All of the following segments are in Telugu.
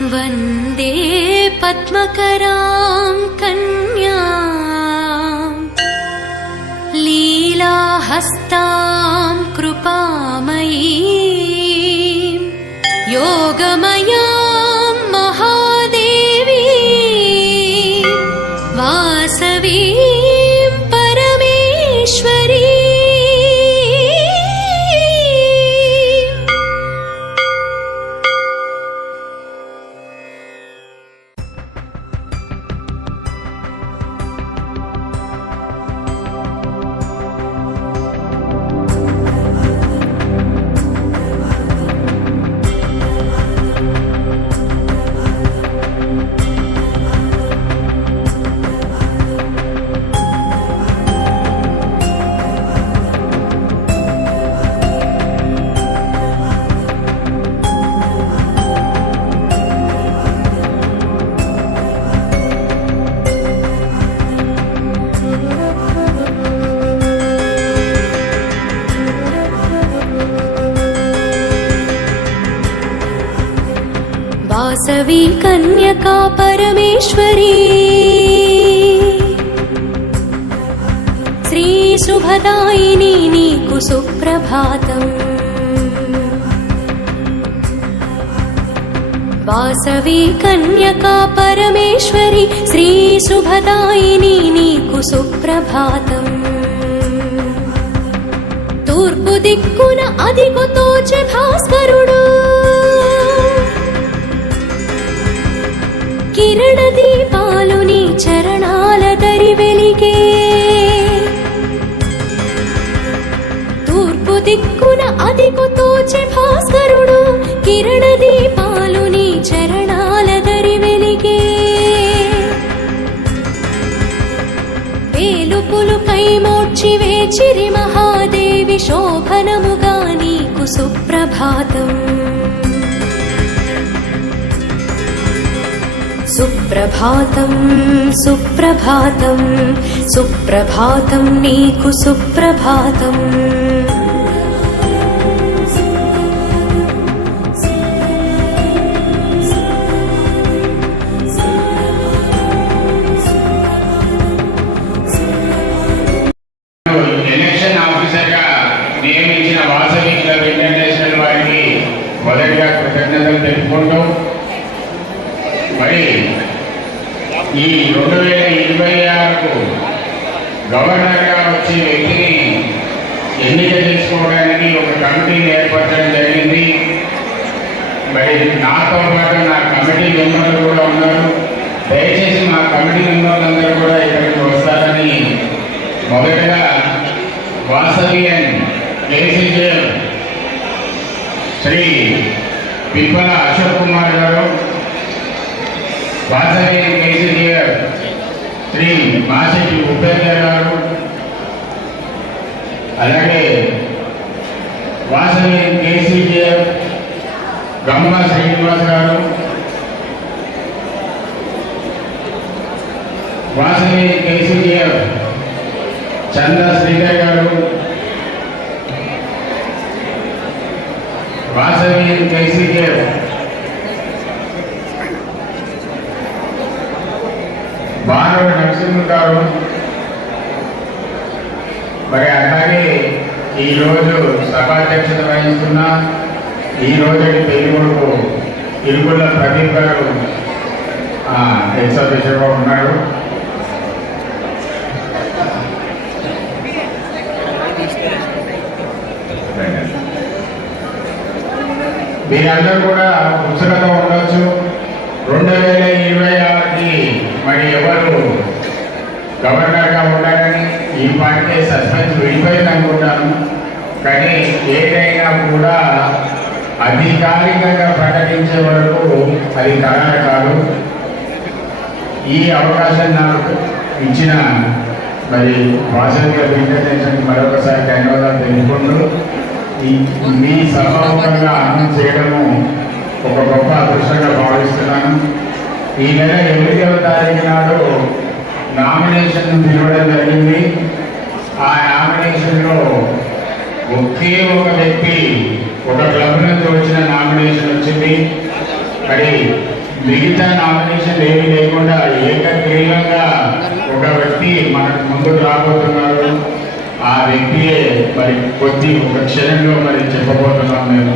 वन्दे पद्मकरां कन्यां लीलाहस्तां कृपामयीं योगमयां महादेवीं वासवीं परमेश्वरी। वासवी कन्यका परमेश्वरी श्री शुभदायिनी नीकु सुप्रभातम्। वासवी कन्यका परमेश्वरी श्री शुभदायिनी नीकु सुप्रभातम्। तूर्पु दिक्कुन अदिगु तोचे भास्करुडु కిరణ దీపాలు నీ చరణాల దరి వెలిగే। తూర్పు దిక్కున అదిగు తోచె భాస్కరుడు కిరణ దీపాలు నీ చరణాల దరి వెలిగే। వేలుపులు కైమోడ్చి వేచిరి మహాదేవి శోభనముగా నీకు సుప్రభాతం। सुप्रभातं सुप्रभातं सुप्रभातं नीकु सुप्रभातम्। ఎలక్షన్ ఆఫీసర్గా నియమించిన వాసవి క్లబ్ ఇంటర్నేషనల్ వారికి మొదటిగా కృతజ్ఞతలు తెలుపుకుంటూ మరి ఈ 2026కు గవర్నర్గా వచ్చే వ్యక్తిని ఎన్నిక చేసుకోవడానికి ఒక కమిటీని ఏర్పరచడం జరిగింది। మరి నాతో పాటు నా కమిటీ మెంబర్లు కూడా ఉన్నారు। దయచేసి మా కమిటీ మెంబర్లందరూ కూడా ఇక్కడికి వస్తారని మొదటగా వాసవి అండ్ కేసీజీఎల్ శ్రీ పిప్పల అశోక్ కుమార్ గారు, వాసవి కేసీజీఎల్ శ్రీ మాసిటి ఉపేంద్ర గారు, అలాగే వాసవి కేసీజీఎల్ గంగా శ్రీనివాస్ గారు, వాసవి కేసీజీఎల్ చంద్ర శ్రీధర్ గారు, వాసవి కేసీజీఎల్ బానవ నరసింహ గారు, మరి అలాగే ఈరోజు సభాధ్యక్షత వహిస్తున్న ఈరోజు పెళ్లి కొడుకు ఇరుగుళ్ళ ప్రదీప్ గారు ఎగ్జిబిషన్గా ఉన్నారు। మీరందరూ కూడా ఉత్సుకత ఉండొచ్చు। 2026కి మరి ఎవరు గవర్నర్గా ఉండాలని ఈ పార్టీ సస్పెన్స్ విడిపోయింది అనుకుంటాను, కానీ ఏదైనా కూడా అధికారికంగా ప్రకటించే వరకు అది ఖరారు కాదు। ఈ అవకాశం నాకు ఇచ్చిన మరి వాసవి ఇంటర్నేషనల్ మరొకసారి ధన్యవాదాలు తెలుపుకుంటూ మీ సభాముఖంగా అనౌన్స్ చేయడము ఒక గొప్ప అదృష్టంగా భావిస్తున్నాను। ఈ నెల 8వ తారీఖు నాడు నామినేషన్ పిలవడం జరిగింది। ఆ నామినేషన్లో ఒకే ఒక వ్యక్తి ఒక క్లబ్ నుంచి వచ్చిన నామినేషన్ వచ్చింది। మరి మిగతా నామినేషన్ ఏమీ లేకుండా ఏకగ్రీవంగా ఒక వ్యక్తి మనకు ముందుకు రాబోతున్నారు. ఆ వ్యక్తియే మరి ఒక క్షణంలో మరి చెప్పబోతున్నాం మేము.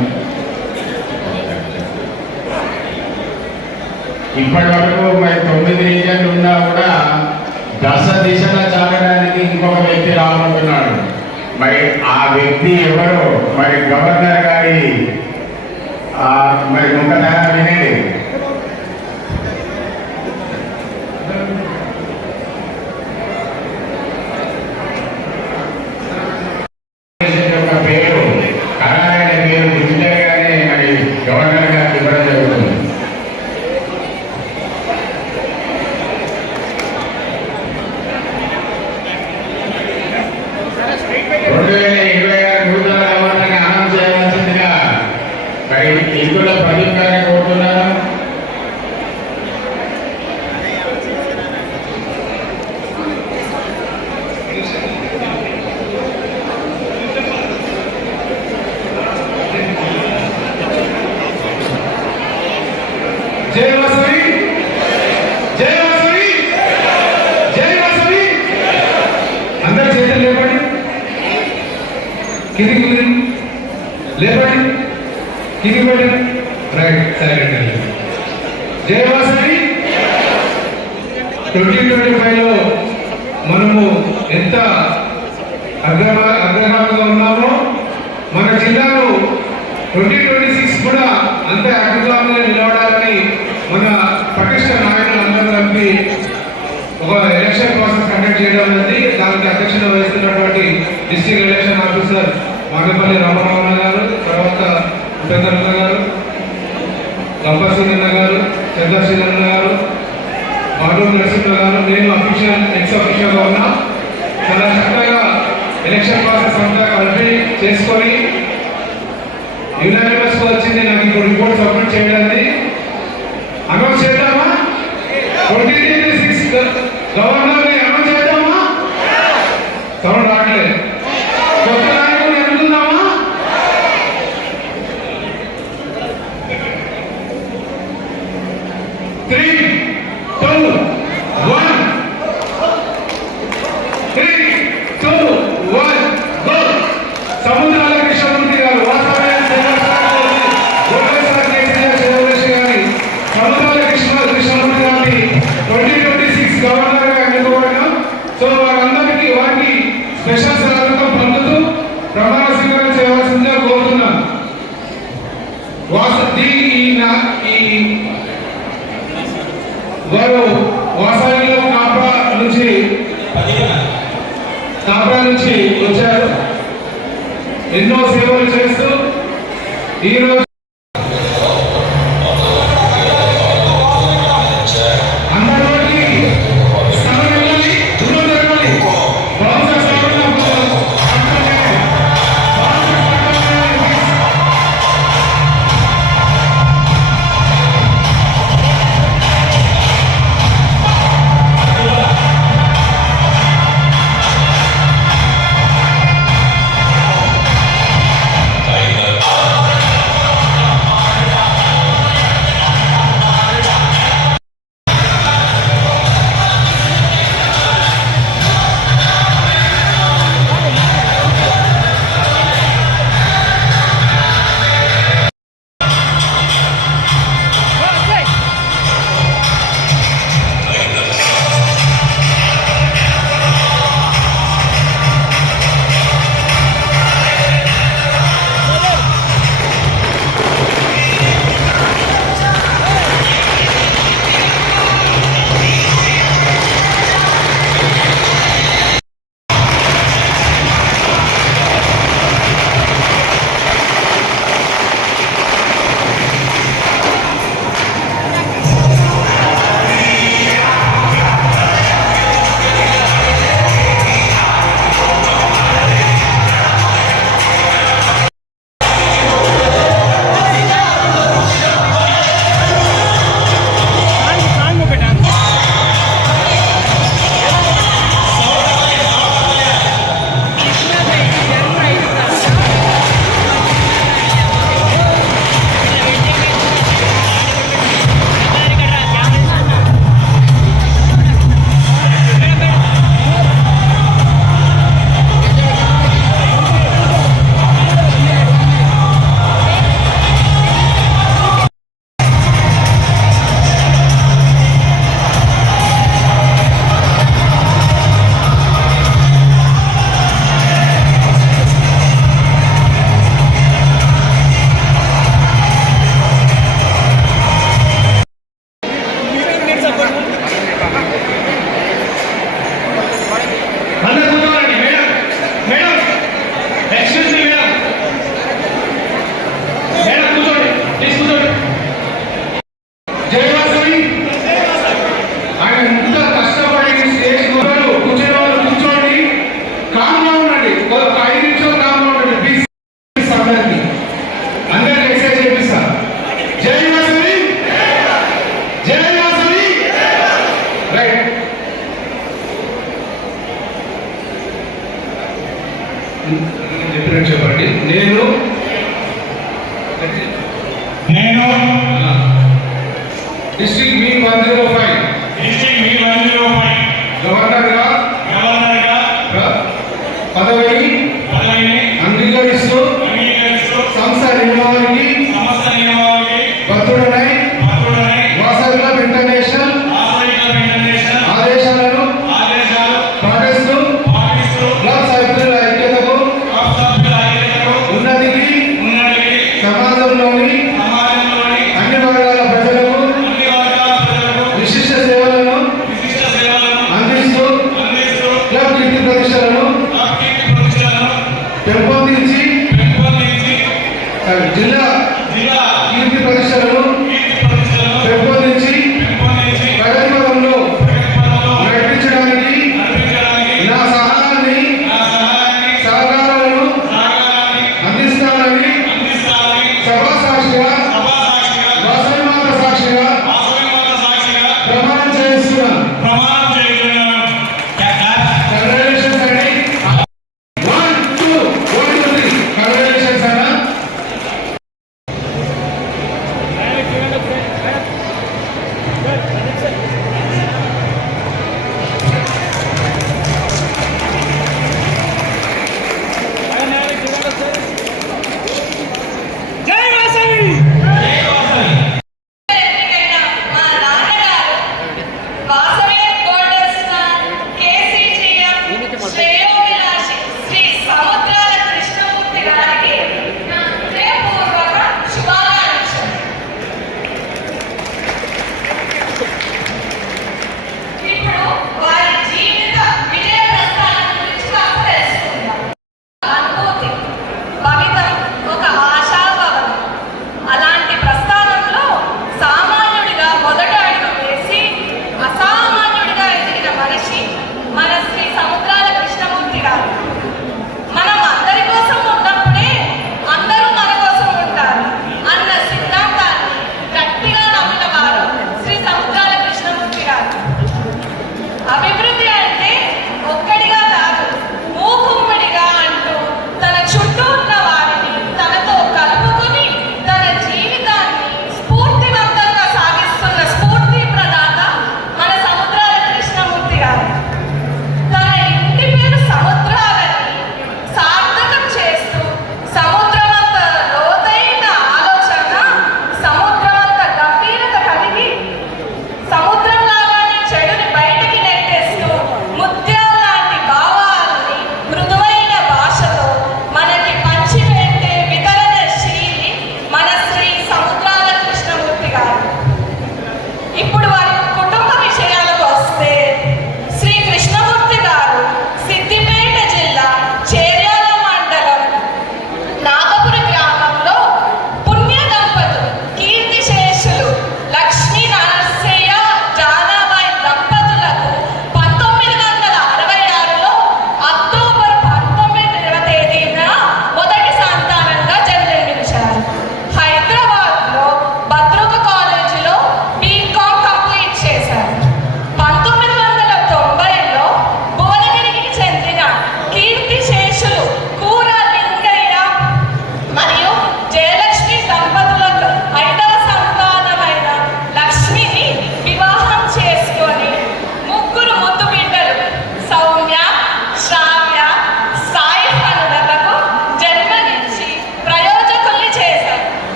ఇప్పటి వరకు మరి 9 రీజన్లు ఉన్నా కూడా దశ దిశగా చాలడానికి ఇంకొక వ్యక్తి రాబోతున్నాడు. మరి ఆ వ్యక్తి ఎవరు? మరి గవర్నర్ గారి మరి ఒకసారి వినండి. పేరు ఖరారైన పేరు గుర్తుండగానే మరి గవర్నర్ గారికి ఇవ్వడం జరుగుతుంది. ఇందులో ప్రదీప్గానే కోరుతున్నాను. జై వాసవి, జై వాసవి, జై వాసవి. అందరు చేతులు లేపండి, కిందికి లేపండి, కిందికి పెట్టండి. Right, silent. జై వాసవి. 2025లో మనము ఎంత అగ్రగామిగా ఉన్నామో మన జిల్లాలో 2026 కూడా అంతే అగ్రగామిగా నిలవడాలని మన పటిష్ట నాయకులు అందరూ కలిపి ఒక ఎలక్షన్ ప్రాసెస్ కండక్ట్ చేయడం అనేది దానికి అధ్యక్షత వహిస్తున్నటువంటి డిస్ట్రిక్ట్ ఎలక్షన్ ఆఫీసర్ మాగపల్లి రామరావు గారు, తర్వాత ఉపేంద్ర గారు, గంపశ్రీన్న గారు, చంద్రశ్రీన్న గారు, బాలూరు నరసింహ గారు, నేను అఫీషియల్ ఎక్స్ అఫీషియల్గా ఉన్నా. చాలా చక్కగా ఎలక్షన్ ప్రాసెస్ అంతా కలిపి చేసుకొని యునానిమస్ వచ్చింది. నాకు ఇప్పుడు రిపోర్ట్ సబ్మిట్ చేయడానికి అనౌన్స్ చేద్దామా? 2026 గవర్నర్ అనౌన్స్ చేద్దామా? సౌండ్ రావట్లేదు. కొత్త నాయకులు ఎన్నుకుందామా? Three, two, one. 3, 2, 1, go. సముద్రాల కృష్ణమూర్తి గారు, వాసవి గారి సముద్రాల కృష్ణమూర్తి గారిని 2026 గవర్నర్ గా ఎన్నుకోవడం. సో వారికి స్పెషల్ స్వాగతం పొందుతూ ప్రమాణ స్వీకారం చేయవలసిందిగా కోరుతున్నాను. డిస్ట్రిక్ట్ మీ 105 గవర్నర్గా పదవిని అంగీకరిస్తూ సంస్థ నియమావళికి బద్ధుడనై వాసవి క్లబ్ ఇంటర్నేషనల్ ఆదేశాలను పాటిస్తూ క్లబ్ సభ్యుల ఐక్యతకు ఉన్నతికి సమాజంలోని అన్ని వర్గాల ప్రజలకు విశిష్ట సేవలను అందిస్తూ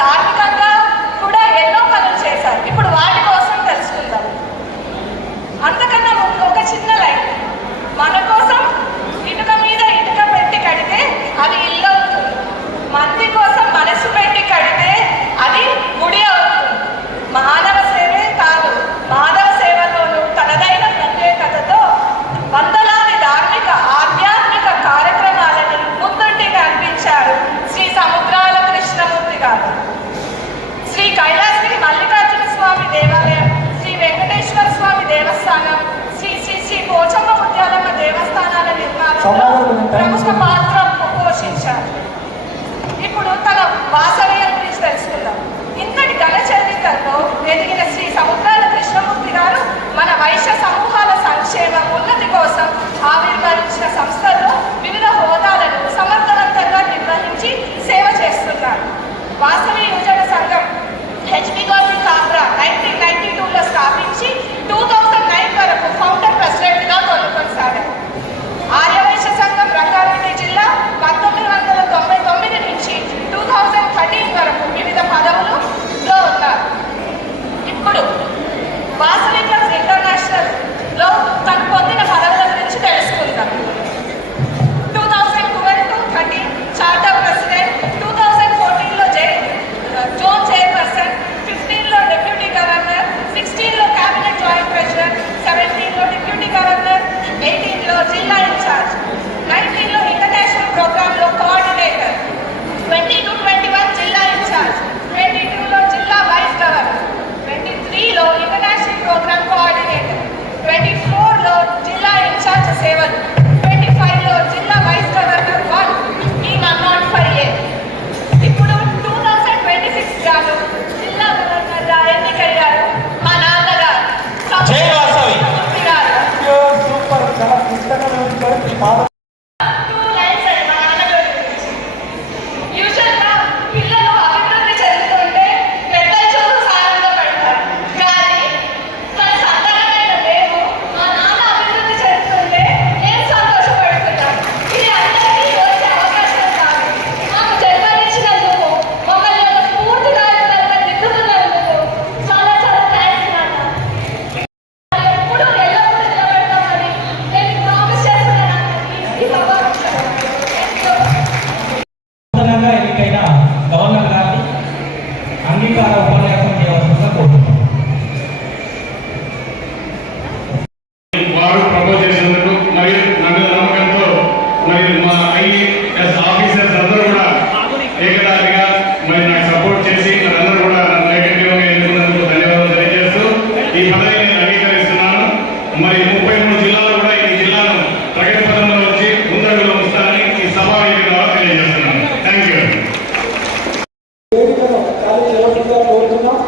ధార్మికంగా కూడా ఎన్నో పనులు చేశారు. ఇప్పుడు వాటి కోసం తెలుసుకుందాం. అంతకన్నా ముందు ఒక చిన్న లైన్. మన కోసం ఇటుక మీద ఇటుక పెట్టి కడితే అది ఇల్లు అవుతుంది. మంది కోసం మనసు పెట్టి కడితే అది గుడి అవుతుంది. మానవ సేవే కాదు, మానవ సేవలోనూ తనదైన ప్రత్యేకతతో వందలాది ధార్మిక ఆధ్యాత్మిక కార్యక్రమాలను ముందుంటిగా అనిపించారు శ్రీ సముద్రాల కృష్ణమూర్తి గారు. శ్రీ కైలాసగిరి మల్లికార్జున స్వామి దేవాలయం, శ్రీ వెంకటేశ్వర స్వామి దేవస్థానం, శ్రీ శ్రీ శ్రీ పోచమ్మ ముత్యాలమ్మ దేవస్థానాల నిర్మాణంలో ప్రముఖ పాత్ర పోషించారు. ఇప్పుడు తన వాసవ్యం గురించి తెలుసుకుందాం. ఇంతటి ఘన చరిత్రతో ఎదిగిన శ్రీ సముద్రాల కృష్ణమూర్తి గారు మన వైశ్య సమూహాల సంక్షేమ ఉన్నతి కోసం ఆవిర్భవించిన సంస్థల్లో వివిధ హోదాలను సమర్థవంతంగా నిర్వహించి సేవ చేస్తున్నారు. వాసవి యువజన సంఘం హెచ్పి గవర్నమెంట్ కాబ్రా 1992లో స్థాపించి 2009 వరకు ఫౌండర్ ప్రెసిడెంట్గా కొనసాగారు. ఆర్యవైశ్య సంఘం రంగారెడ్డి జిల్లా 1999 నుంచి 2013 వరకు వివిధ పదవులలో ఉన్నారు. ఇప్పుడు వాసవి క్లబ్స్ ఇంటర్నేషనల్లో తను పొందిన పదవుల గురించి తెలుసుకుందాం. 2012 to 13 చార్టర్ ప్రెసిడెంట్, 2014లో జోన్ చైర్పర్సన్, 15లో డిప్యూటీ గవర్నర్, 16లో క్యాబినెట్ జాయింట్ ట్రెజరర్, 17లో డిప్యూటీ గవర్నర్, 18లో జిల్లా ఇన్ఛార్జ్, 19లో ఇంటర్నేషనల్ ప్రోగ్రాంలో కోఆర్డినేటర్, 20 to 21 జిల్లా ఇన్ఛార్జ్, 22లో జిల్లా వైస్ గవర్నర్, 23లో ఇంటర్నేషనల్ ప్రోగ్రామ్ కోఆర్డినేటర్, 24లో జిల్లా ఇన్ఛార్జ్ సేవలు, 25లో జిల్లా వైస్ గవర్నర్ 1 ఈ 105A. ఇప్పుడు 2026 గాను జిల్లా గవర్నర్ గా ఎన్నికయ్యారు మా నాన్నగారు కృష్ణమూర్తి గారు. సూపర్, చాలా క్లిష్టంగా ఎన్నికైన గవర్నర్ గారిని అంగీకార ఉపన్యాసం చేయవలసిందిగా కోరుతున్నాం. వారు ప్రపోజ్ చేసినందుకు మరియు నన్ను నమ్మకంతో మరియు మా ఐఏఎస్ ఆఫీసర్స్ అందరూ కూడా ఏకదారిగా మరి నాకు సపోర్ట్ చేసి అందరూ కూడా నన్ను ఏకగ్రీవంగా ఎన్నుకున్నందుకు ధన్యవాదాలు తెలియజేస్తూ ఈ పదవిని నేను అంగీకరిస్తున్నాను. మరి 33 జిల్లాలు కూడా ఈ జిల్లాను ప్రగతి పదంలో వచ్చి ముందడుగులో ఉంచుతానని ఈ సభా ద్వారా తెలియజేస్తున్నాను. Thank you. వేదికను ఖాళీ చేయవలసిందిగా కోరుతున్నాం.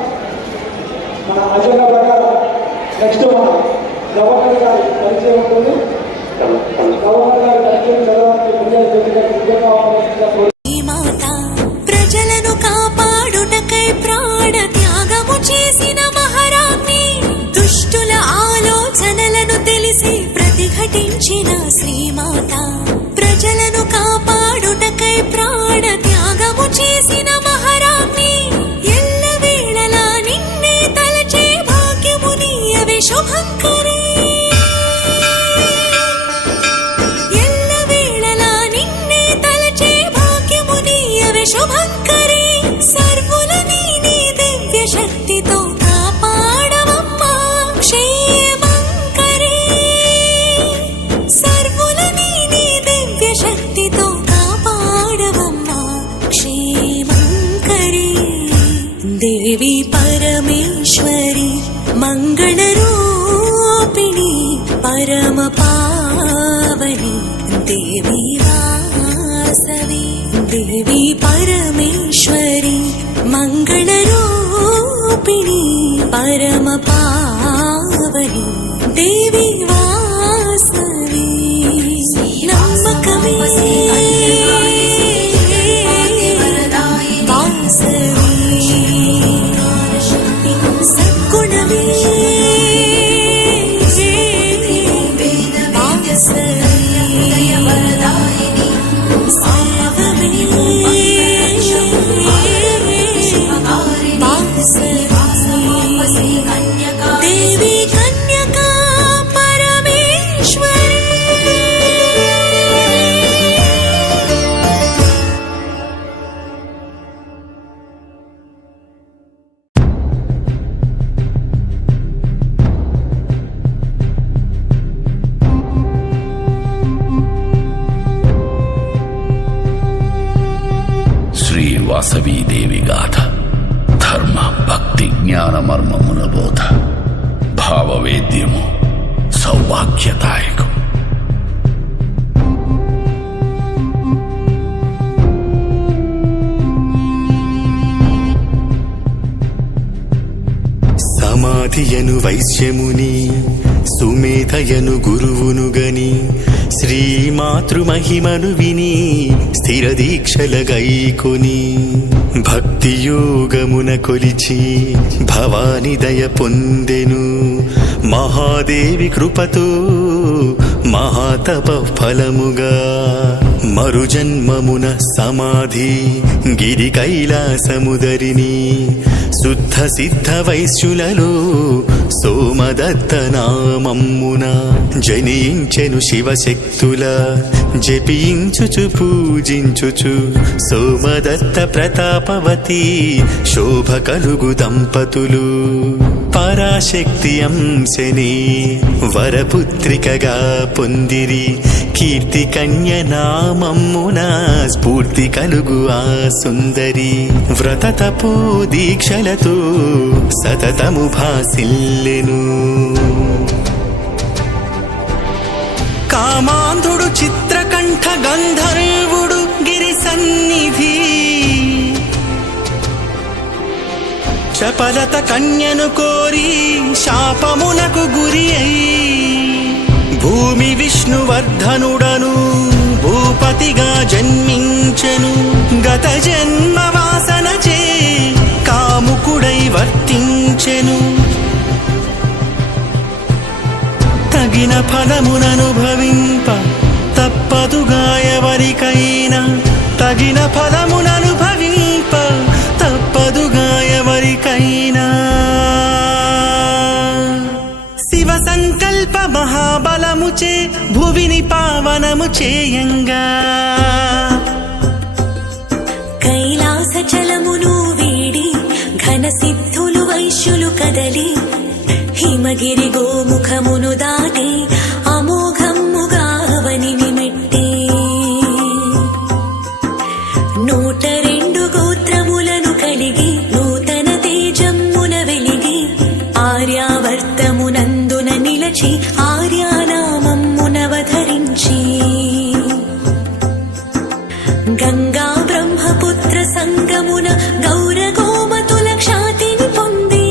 మన అజెండా ప్రకారం నెక్స్ట్ మన గవర్నర్ గారి పరిచయం ఉంటుంది. గవర్నర్ గారి పరిచయం చదవడానికి ముందే సిద్ధంగా ఉండాల్సిందిగా కోరుతున్నాం. ఈ మాత ప్రజలను కాపాడుటకై ప్రాణ త్యాగము చేసిన మహారాణి, దుష్టుల ఆలోచనలను తెలిసి ప్రతిఘటించిన శ్రీమాత, ప్రజలను కాపాడుటకై ప్రాణ త్యాగము చేసిన మహారాణి, ఎల్లవేళలా నిన్నే తలచే భాగ్యము నీయవే శుభంకరి. ఎల్లవేళలా నిన్నే తలచే భాగ్యము నీయవే శుభంకరి. సర్వులని నీ దివ్య శక్తితో కాపాడవమ్మా క్షేమంకరి. సర్వులని నీ దివ్య శక్తితో కాపాడవమ్మా క్షేమంకరి. దేవి పరమేశ్వరి మంగళరూపిణి పరమ పావని దేవి వాసవి. దేవి పరమేశ్వరి మంగళరూపిణి పరమ పావని దేవి వాసవి. నమ్మకమే వాసవి, సద్గుణమే వాసవి, సర్వమే వాసవీదేవి గాథ ధర్మ భక్తి జ్ఞాన మర్మముల బోధ భావవేద్యము సౌభాగ్యదాయకం. సమాధియను వైశ్యముని సుమేధయను గురువును గని శ్రీమాతృమహిమను విని స్థిర దీక్షల గైకొని భక్తియోగమున కొలిచి భవాని దయ పొందెను. మహాదేవి కృపతో మహాతప ఫలముగా మరుజన్మమున సమాధి గిరి కైలాసముదరిని శుద్ధ సిద్ధ వైశ్యులలో సోమదత్త నామమ్మున జనించెను శివశక్తుల జపించుచు పూజించుచు సోమదత్త ప్రతాపవతి శోభ కలుగు దంపతులు పరాశక్తి అంశని వరపుత్రికగా పొందిరి. కీర్తి కన్య నామమ్మున స్ఫూర్తి కలుగు ఆ సుందరి వ్రతతపో దీక్షలతో సతతము భాసిల్లెను. కామాంధుడు చిత్రకంఠ గంధర్వుడు గిరి సన్నిధి చపలత కన్యను కోరి శాపమునకు గురి అయి భూమి విష్ణువర్ధనుడను భూపతిగా జన్మించెను. గత జన్మ వాసనచే కాముకుడై వర్తించెను. తగిన ఫలముననుభవింప తప్పదుగా ఎవరికైనా తగిన ఫలముననుభవింప తప్పదుగా ఎవరికైనా. శివ సంకల్ప మహాబలముచే భువిని పావనము చేయంగా కైలాస చలమును వీడి ఘన సిద్ధులు వైశ్యులు కదలి హిమగిరి గోముఖమును దాటి అమోఘమ్ముగా అవనిని మెట్టి 102 గోత్రములను కలిగి నూతన తేజమ్మున వెలిగి ఆర్యావర్తమునందున నిలచి ఆర్యానామమ్మునవధరించి గంగా బ్రహ్మపుత్ర సంగమున గౌర గోమతుల ఖ్యాతిని పొంది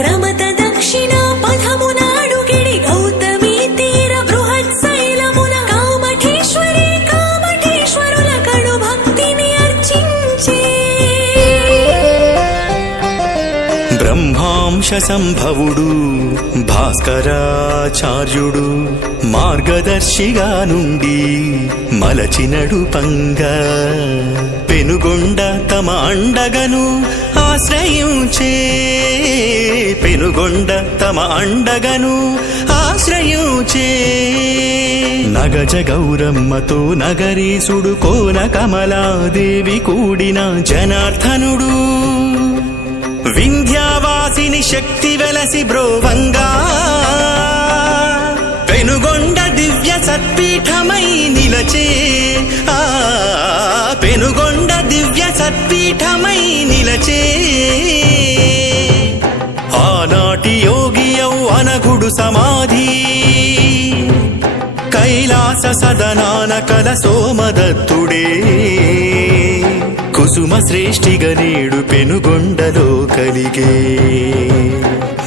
క్రమత దక్షిణ పథమునాడు గిడి గౌతమీ తీర బృహత్ శైలమున కామఠేశ్వరుల కడు భక్తిని అర్చించే బ్రహ్మాంశ సంభవుడు భాస్కరాచార్యుడు మార్గదర్శిగా నుండి మలచినడు పంగా పెనుగొండ తమ అండగను ఆశ్రయించే పెనుగొండ తమ అండగను ఆశ్రయించే నగజ గౌరమ్మతో నగరీసుడు కోన కమలాదేవి కూడిన జనార్దనుడు వింధ్యావాసిని శక్తి వెలసి బ్రోవంగా పెనుగొండ దివ్య సత్పీఠమై నిలచే పెనుగొండ దివ్య సత్పీఠమై నిలచే ఆనాటి యోగియౌ అనగుడు సమాధి కైలాస సదనాన కల సోమదత్తుడే కుసుమ శ్రేష్ఠిగా నేడు పెనుగొండలో కలిగే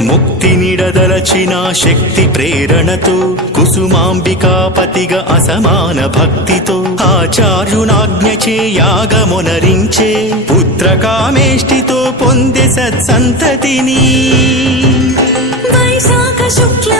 ముక్తి నిడదలచిన శక్తి ప్రేరణతో కుసుమాంబికాపతిగా అసమాన భక్తితో ఆచార్యునాజ్ఞచే యాగమునరించే పుత్రకామేష్టితో పొందే సత్సంతతిని వైశాఖ శుక్ల